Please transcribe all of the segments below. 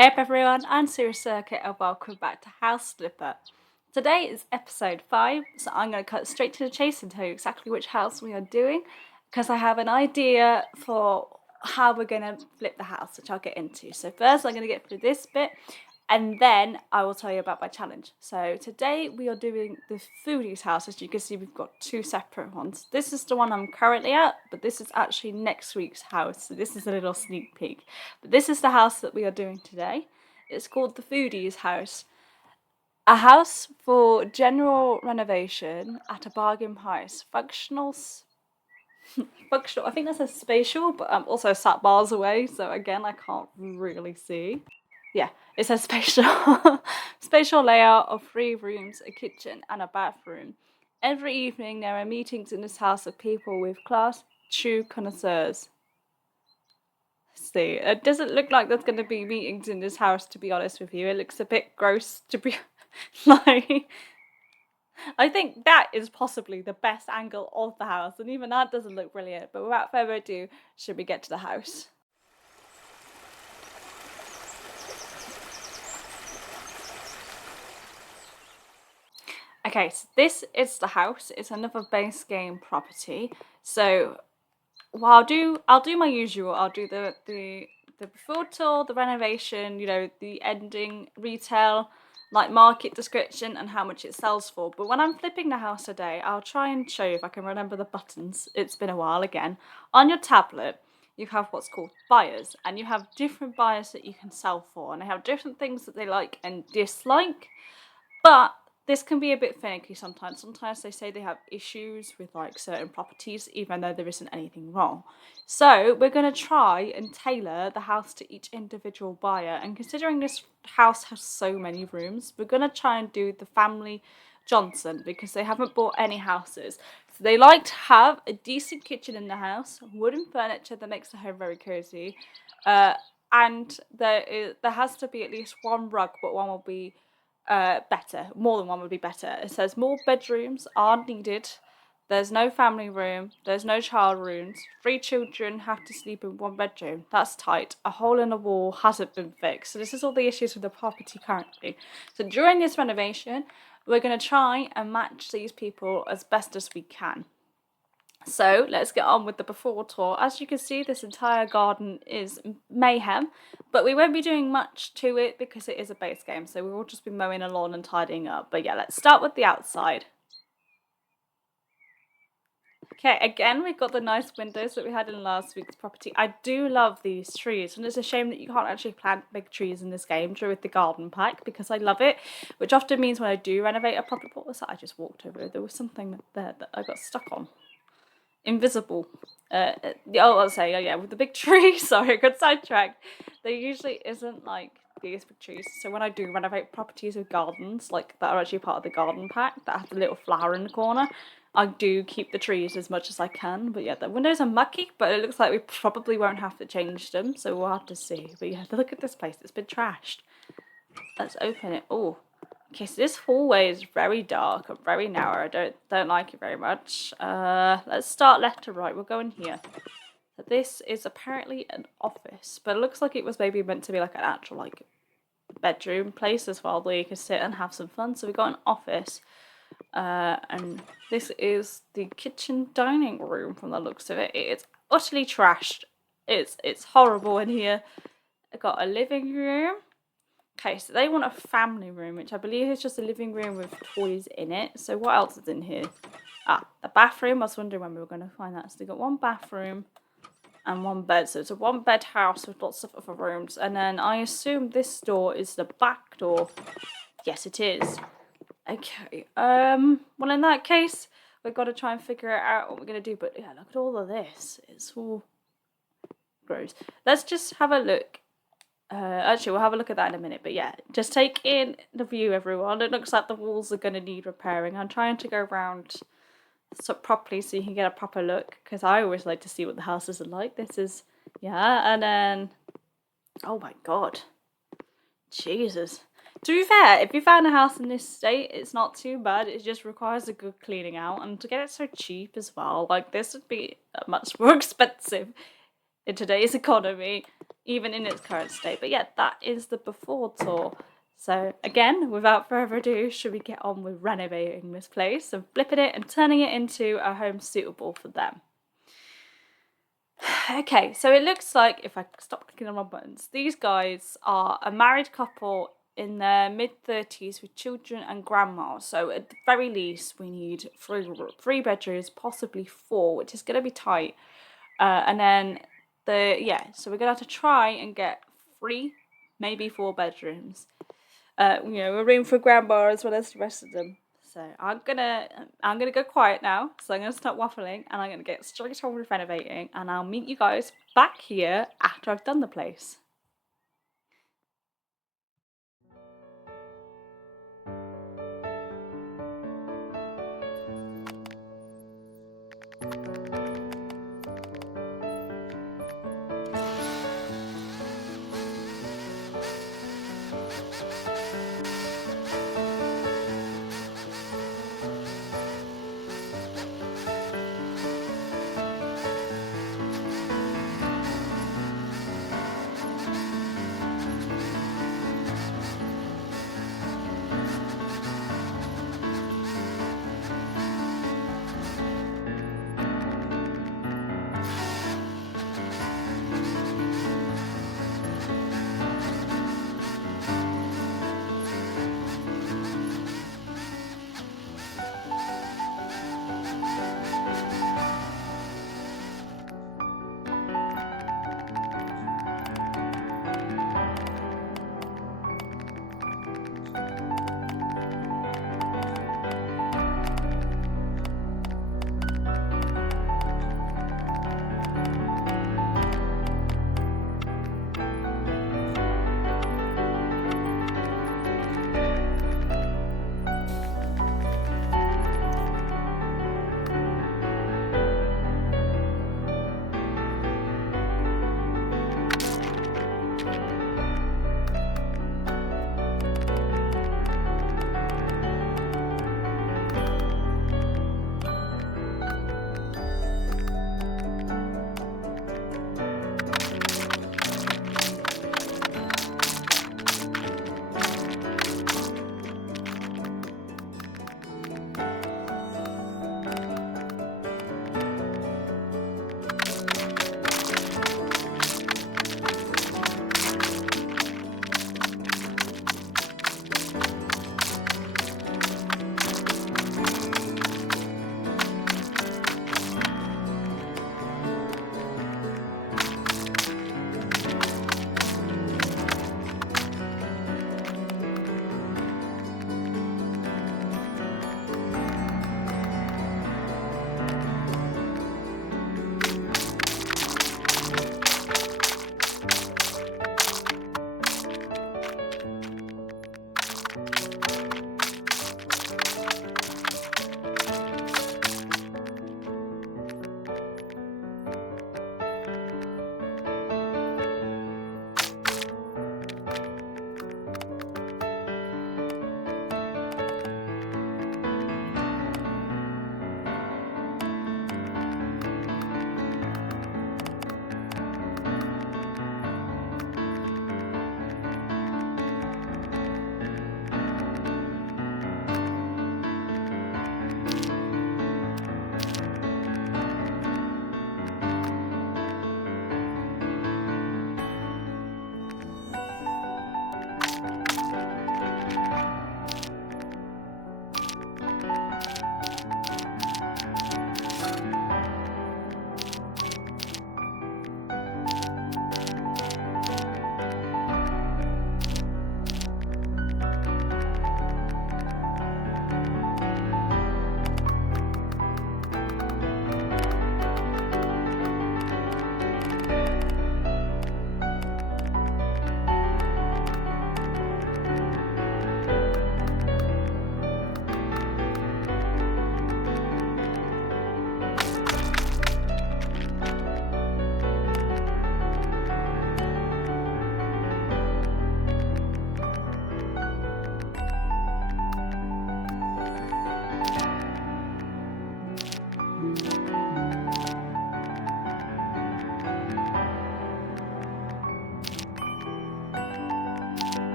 Hey up everyone, I'm Sue Circuit and welcome back to House Flipper. Today is episode 5, so I'm going to cut straight to the chase and tell you exactly which house we are doing, because I have an idea for how we're going to flip the house, which I'll get into. So first I'm going to get through this bit, and then I will tell you about my challenge. So today we are doing the Foodies house. As you can see, we've got two separate ones. This is the one I'm currently at, but this is actually next week's house. So this is a little sneak peek. But this is the house that we are doing today. It's called the Foodies house. A house for general renovation at a bargain price. Functional, I think that says spatial, but I'm also sat miles away, so again, I can't really see. Yeah, it says spatial. Spatial layout of 3 rooms, a kitchen, and a bathroom. Every evening, there are meetings in this house of people with class, true connoisseurs. See, it doesn't look like there's going to be meetings in this house, to be honest with you. It looks a bit gross to be like. I think that is possibly the best angle of the house, and even that doesn't look brilliant. But without further ado, should we get to the house? Okay, so this is the house. It's another base game property. So, well, I'll do my usual. I'll do the before tour, the renovation, you know, the ending, retail, like market description and how much it sells for. But when I'm flipping the house today, I'll try and show you if I can remember the buttons. It's been a while again. On your tablet, you have what's called buyers, and you have different buyers that you can sell for, and they have different things that they like and dislike. But this can be a bit finicky sometimes. Sometimes they say they have issues with like certain properties, even though there isn't anything wrong. So we're going to try and tailor the house to each individual buyer. And considering this house has so many rooms, we're going to try and do the family Johnson because they haven't bought any houses. So they like to have a decent kitchen in the house, wooden furniture that makes the home very cozy. And there has to be at least one rug, but one will be better. More than one would be better. It says more bedrooms are needed. There's no family room. There's no child rooms. 3 children have to sleep in 1 bedroom. That's tight. A hole in the wall hasn't been fixed. So this is all the issues with the property currently. So during this renovation, we're going to try and match these people as best as we can. So let's get on with the before tour. As you can see, this entire garden is mayhem, but we won't be doing much to it because it is a base game, so we will just be mowing a lawn and tidying up. But yeah, let's start with the outside. Okay, again, we've got the nice windows that we had in last week's property. I do love these trees, and it's a shame that you can't actually plant big trees in this game with the garden pack, because I love it, which often means when I do renovate a property, what was that I just walked over? There was something there that I got stuck on. Invisible. I'll say, yeah, with the big tree. Sorry, I got sidetracked. There usually isn't like these big trees. So when I do renovate properties with gardens, like that are actually part of the garden pack, that have the little flower in the corner, I do keep the trees as much as I can. But yeah, the windows are mucky, but it looks like we probably won't have to change them. So we'll have to see. But yeah, look at this place. It's been trashed. Let's open it. Oh. Okay, so this hallway is very dark and very narrow. I don't like it very much. Let's start left to right. We'll go in here. So this is apparently an office, but it looks like it was maybe meant to be like an actual like bedroom place as well, where you can sit and have some fun. So we've got an office, and this is the kitchen dining room from the looks of it. It's utterly trashed. It's horrible in here. I've got a living room. Okay, so they want a family room, which I believe is just a living room with toys in it. So what else is in here? Ah, the bathroom. I was wondering when we were going to find that. So they've got 1 bathroom and 1 bed. So it's a 1-bed house with lots of other rooms. And then I assume this door is the back door. Yes, it is. Okay. Well, in that case, we've got to try and figure out what we're going to do. But yeah, look at all of this. It's all gross. Let's just have a look. Actually, we'll have a look at that in a minute, but yeah, just take in the view, everyone. It looks like the walls are going to need repairing. I'm trying to go around properly so you can get a proper look, because I always like to see what the houses are like. This is, yeah, and then, oh my god, Jesus. To be fair, if you found a house in this state, it's not too bad. It just requires a good cleaning out, and to get it so cheap as well, like this would be much more expensive in today's economy. even in its current state. But yeah, that is the before tour. So again, without further ado, should we get on with renovating this place and flipping it and turning it into a home suitable for them? Okay, so it looks like, if I stop clicking on my buttons, these guys are a married couple in their mid-30s with children and grandma. So at the very least, we need three bedrooms, possibly 4, which is going to be tight. And then so we're going to have to try and get 3, maybe 4 bedrooms. A room for grandma as well as the rest of them. So I'm gonna go quiet now. So I'm gonna stop waffling and I'm gonna get straight on with renovating, and I'll meet you guys back here after I've done the place.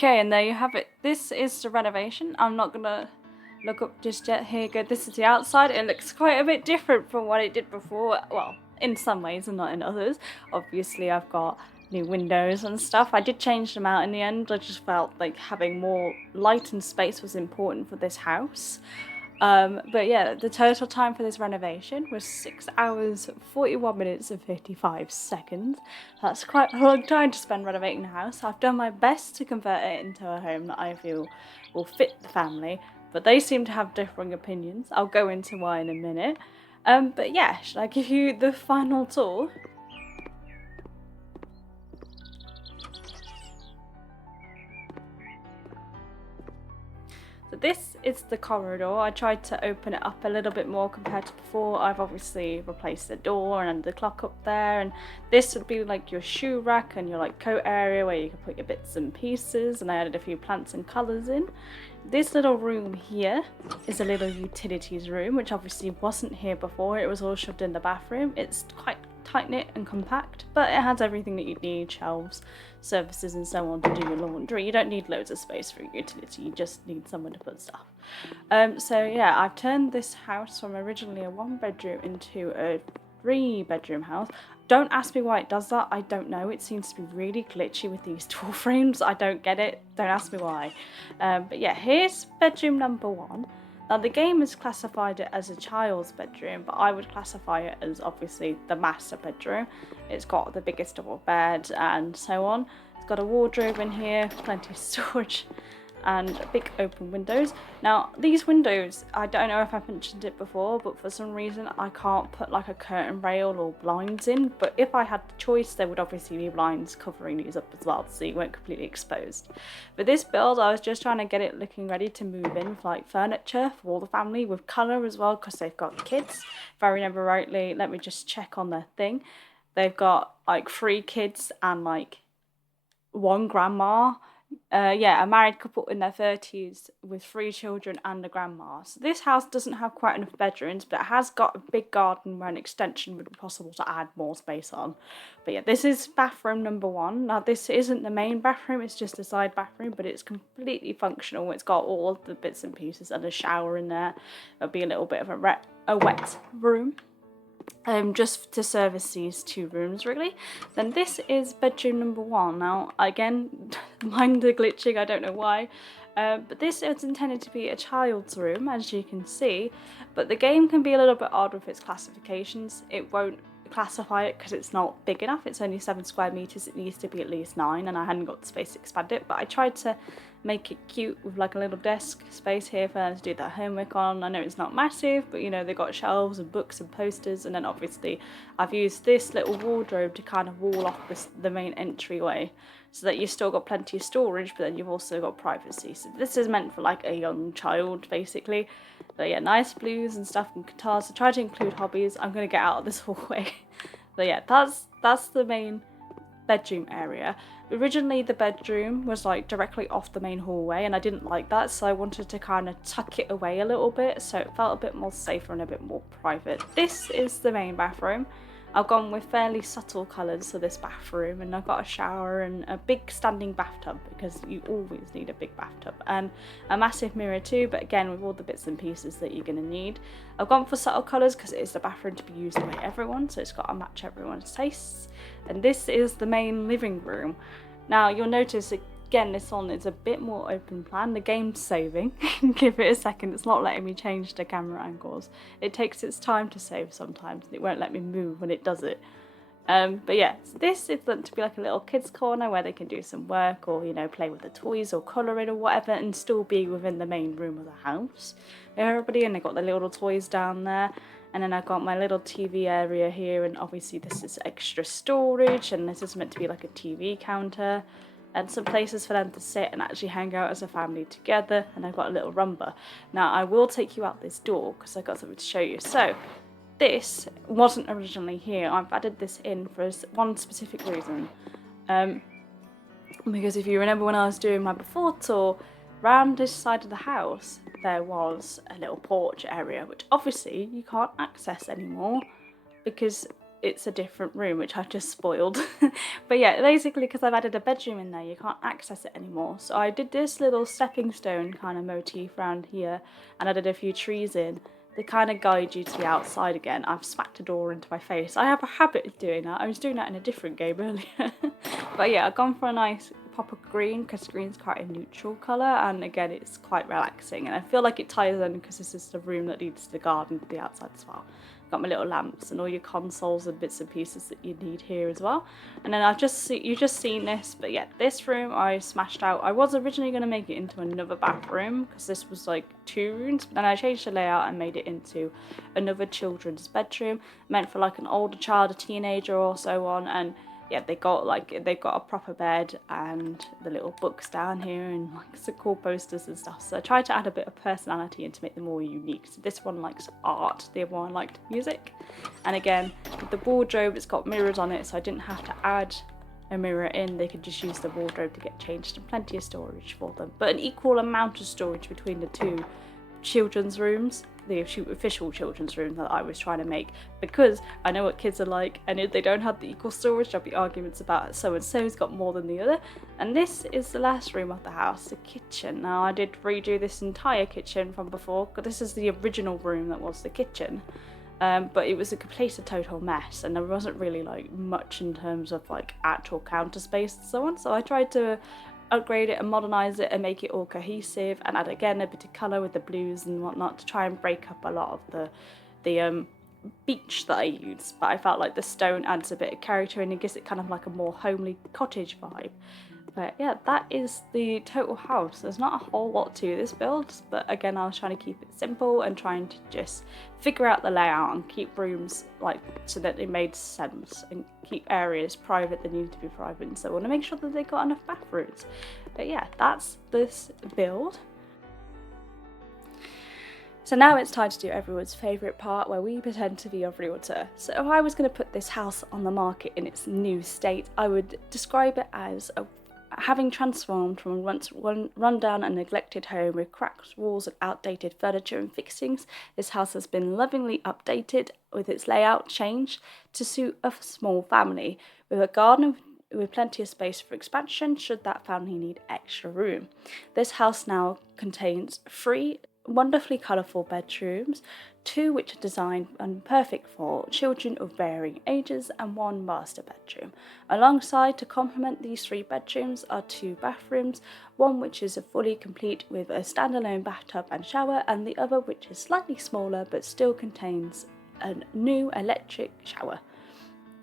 Okay, and there you have it. This is the renovation. I'm not gonna look up just yet. Here you go. This is the outside. It looks quite a bit different from what it did before. Well, in some ways and not in others. Obviously, I've got new windows and stuff. I did change them out in the end. I just felt like having more light and space was important for this house. But yeah, the total time for this renovation was 6 hours, 41 minutes and 55 seconds. That's quite a long time to spend renovating the house. I've done my best to convert it into a home that I feel will fit the family, but they seem to have differing opinions. I'll go into why in a minute. But yeah, should I give you the final tour? So this is the corridor. I tried to open it up a little bit more compared to before. I've obviously replaced the door and the clock up there, and this would be like your shoe rack and your like coat area where you can put your bits and pieces, and I added a few plants and colours in. This little room here is a little utilities room, which obviously wasn't here before. It was all shoved in the bathroom. It's quite tight-knit and compact, but it has everything that you need: shelves, surfaces and so on to do your laundry. You don't need loads of space for a utility, you just need somewhere to put stuff. So yeah, I've turned this house from originally a 1-bedroom into a 3-bedroom house. Don't ask me why it does that. I don't know. It seems to be really glitchy with these door frames. I don't get it. Don't ask me why. But yeah, here's bedroom number 1. Now the game has classified it as a child's bedroom, but I would classify it as obviously the master bedroom. It's got the biggest double bed and so on. It's got a wardrobe in here, plenty of storage. and big open windows. Now these windows, I don't know if I've mentioned it before, but for some reason I can't put like a curtain rail or blinds in, but if I had the choice there would obviously be blinds covering these up as well so you weren't completely exposed. But this build I was just trying to get it looking ready to move in with like furniture for all the family with colour as well, because they've got kids. If I remember rightly, let me just check on their thing. They've got like 3 kids and like 1 grandma. Yeah, a married couple in their 30s with 3 children and a grandma. So this house doesn't have quite enough bedrooms, but it has got a big garden where an extension would be possible to add more space on. But yeah, this is bathroom number 1. Now this isn't the main bathroom, it's just a side bathroom, but it's completely functional. It's got all of the bits and pieces and a shower in there. It'll be a little bit of a wet room. Just to service these 2 rooms really. Then this is bedroom number 1. Now again, mind the glitching, I don't know why, but this is intended to be a child's room, as you can see, but the game can be a little bit odd with its classifications. It won't classify it because it's not big enough. It's only 7 square meters. It needs to be at least 9, and I hadn't got the space to expand it, but I tried to make it cute with like a little desk space here for them to do their homework on. I know it's not massive, but you know, they've got shelves and books and posters, and then obviously I've used this little wardrobe to kind of wall off the main entryway so that you've still got plenty of storage, but then you've also got privacy. So this is meant for like a young child basically. But yeah, nice blues and stuff and guitars. So try to include hobbies. I'm going to get out of this hallway. But yeah, that's the main bedroom area. Originally the bedroom was like directly off the main hallway, and I didn't like that, so I wanted to kind of tuck it away a little bit so it felt a bit more safer and a bit more private. This is the main bathroom. I've gone with fairly subtle colours for this bathroom, and I've got a shower and a big standing bathtub because you always need a big bathtub, and a massive mirror too, but again with all the bits and pieces that you're going to need. I've gone for subtle colours because it is the bathroom to be used by everyone, so it's got to match everyone's tastes. And this is the main living room. Now you'll notice again this one is a bit more open plan. The game's saving. Give it a second, it's not letting me change the camera angles. It takes its time to save sometimes, and it won't let me move when it does it. But yeah, so this is meant to be like a little kids corner where they can do some work or, you know, play with the toys or colouring or whatever, and still be within the main room of the house. Everybody, and they got the little toys down there. And then I've got my little TV area here, and obviously this is extra storage, and this is meant to be like a TV counter and some places for them to sit and actually hang out as a family together. And I've got a little rumba. Now I will take you out this door because I've got something to show you. So this wasn't originally here. I've added this in for one specific reason. Because if you remember when I was doing my before tour, round this side of the house there was a little porch area, which obviously you can't access anymore because it's a different room, which I've just spoiled. But yeah, basically because I've added a bedroom in there, you can't access it anymore. So I did this little stepping stone kind of motif around here, and added a few trees in. They kind of guide you to the outside again. I've smacked a door into my face. I have a habit of doing that. I was doing that in a different game earlier. But yeah, I've gone for a nice pop of green because green's quite a neutral colour, and again it's quite relaxing, and I feel like it ties in because this is the room that leads to the garden to the outside as well. Got my little lamps and all your consoles and bits and pieces that you need here as well. And then you've just seen this, but yeah, this room I smashed out. I was originally going to make it into another bathroom because this was like 2 rooms, but then I changed the layout and made it into another children's bedroom, meant for like an older child, a teenager or so on. And yeah, they've got a proper bed and the little books down here and like some cool posters and stuff. So I tried to add a bit of personality and to make them more unique. So this one likes art, the other one liked music. And again, with the wardrobe, it's got mirrors on it, so I didn't have to add a mirror in. They could just use the wardrobe to get changed, and plenty of storage for them. But an equal amount of storage between the 2 children's rooms, the official children's room that I was trying to make, because I know what kids are like, and if they don't have the equal storage there'll be arguments about so and so's got more than the other. And this is the last room of the house, the kitchen. Now I did redo this entire kitchen from before, because this is the original room that was the kitchen, but it was a complete and total mess, and there wasn't really like much in terms of like actual counter space and so on. So I tried to upgrade it and modernise it and make it all cohesive, and add again a bit of colour with the blues and whatnot to try and break up a lot of the beach that I use. But I felt like the stone adds a bit of character and it gives it kind of like a more homely cottage vibe. But yeah, that is the total house. There's not a whole lot to this build, but again, I was trying to keep it simple and trying to just figure out the layout and keep rooms like so that it made sense, and keep areas private that need to be private, and so on, to make sure that they got enough bathrooms. But yeah, that's this build. So now it's time to do everyone's favourite part, where we pretend to be a realtor. So if I was going to put this house on the market in its new state, I would describe it as having transformed from a once run-down and neglected home with cracked walls and outdated furniture and fixings. This house has been lovingly updated with its layout changed to suit a small family, with a garden with plenty of space for expansion should that family need extra room. This house now contains 3 wonderfully colourful bedrooms, 2 which are designed and perfect for children of varying ages, and 1 master bedroom. Alongside, to complement these 3 bedrooms, are 2 bathrooms, one which is fully complete with a standalone bathtub and shower, and the other which is slightly smaller but still contains a new electric shower.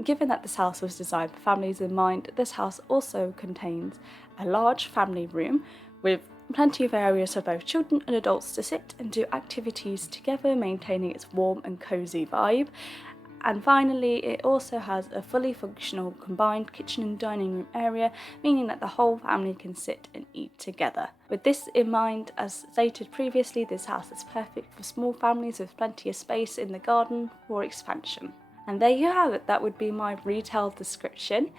Given that this house was designed for families in mind, this house also contains a large family room with plenty of areas for both children and adults to sit and do activities together, maintaining its warm and cosy vibe. And finally, it also has a fully functional combined kitchen and dining room area, meaning that the whole family can sit and eat together. With this in mind, as stated previously, this house is perfect for small families with plenty of space in the garden for expansion. And there you have it, that would be my retail description.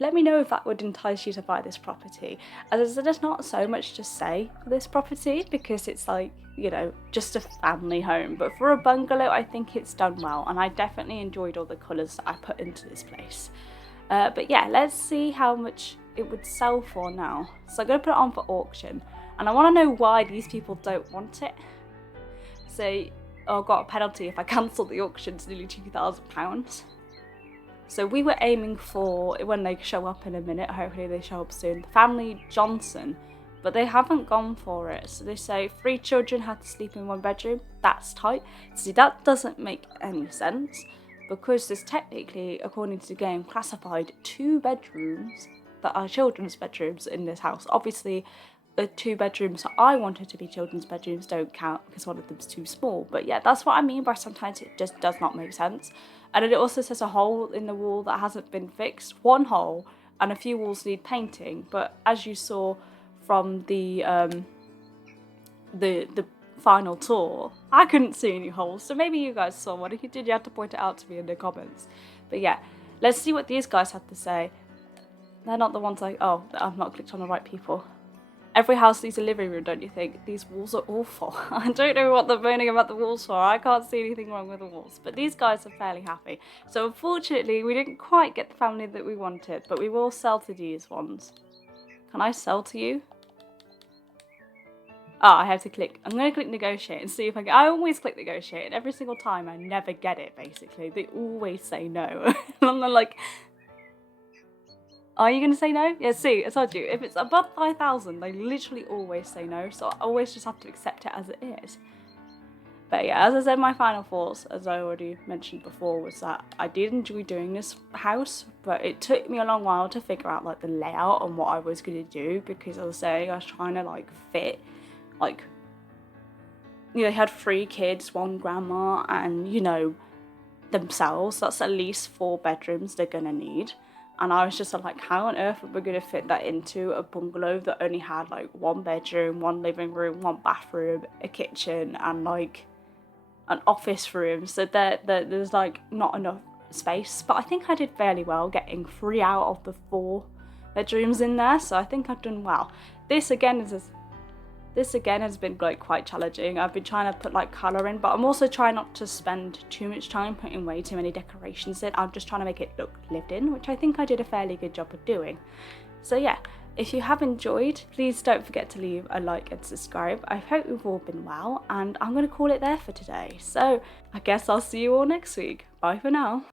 Let me know if that would entice you to buy this property, as there's not so much to say for this property because it's like, you know, just a family home. But for a bungalow, I think it's done well, and I definitely enjoyed all the colours that I put into this place. But yeah, let's see how much it would sell for now. So I'm going to put it on for auction, and I want to know why these people don't want it. So I got a penalty if I cancel the auction. It's nearly £2,000. So we were aiming for, when they show up in a minute, hopefully they show up soon, the family Johnson, but they haven't gone for it. So they say 3 children had to sleep in 1 bedroom. That's tight. See, that doesn't make any sense, because there's technically, according to the game, classified 2 bedrooms that are children's bedrooms in this house. Obviously, the 2 bedrooms that I wanted to be children's bedrooms don't count because one of them's too small. But yeah, that's what I mean by sometimes it just does not make sense. And it also says a hole in the wall that hasn't been fixed. 1 hole, and a few walls need painting. But as you saw from the final tour, I couldn't see any holes. So maybe you guys saw one. If you did, you had to point it out to me in the comments. But yeah, let's see what these guys have to say. They're not the ones like, oh, I've not clicked on the right people. Every house needs a living room, don't you think? These walls are awful. I don't know what they're moaning about the walls for. I can't see anything wrong with the walls. But these guys are fairly happy. So unfortunately, we didn't quite get the family that we wanted. But we will sell to these ones. Can I sell to you? Oh, I have to click. I'm going to click negotiate and see if I get... I always click negotiate. And every single time, I never get it, basically. They always say no. And I'm like... Are you going to say no? Yeah, see, I told you. If it's above 5,000, they literally always say no. So I always just have to accept it as it is. But yeah, as I said, my final thoughts, as I already mentioned before, was that I did enjoy doing this house. But it took me a long while to figure out, like, the layout and what I was going to do. Because I was saying I was trying to, like, fit, like... You know, they had 3 kids, 1 grandma, and, you know, themselves. That's at least 4 bedrooms they're going to need. And I was just like, how on earth are we going to fit that into a bungalow that only had like 1 bedroom, 1 living room, 1 bathroom, a kitchen, and like an office room? So there's like not enough space. But I think I did fairly well getting 3 out of the 4 bedrooms in there. So I think I've done well. This again has been like quite challenging. I've been trying to put like colour in, but I'm also trying not to spend too much time putting way too many decorations in. I'm just trying to make it look lived in, which I think I did a fairly good job of doing. So yeah, if you have enjoyed, please don't forget to leave a like and subscribe. I hope you've all been well, and I'm going to call it there for today. So I guess I'll see you all next week. Bye for now.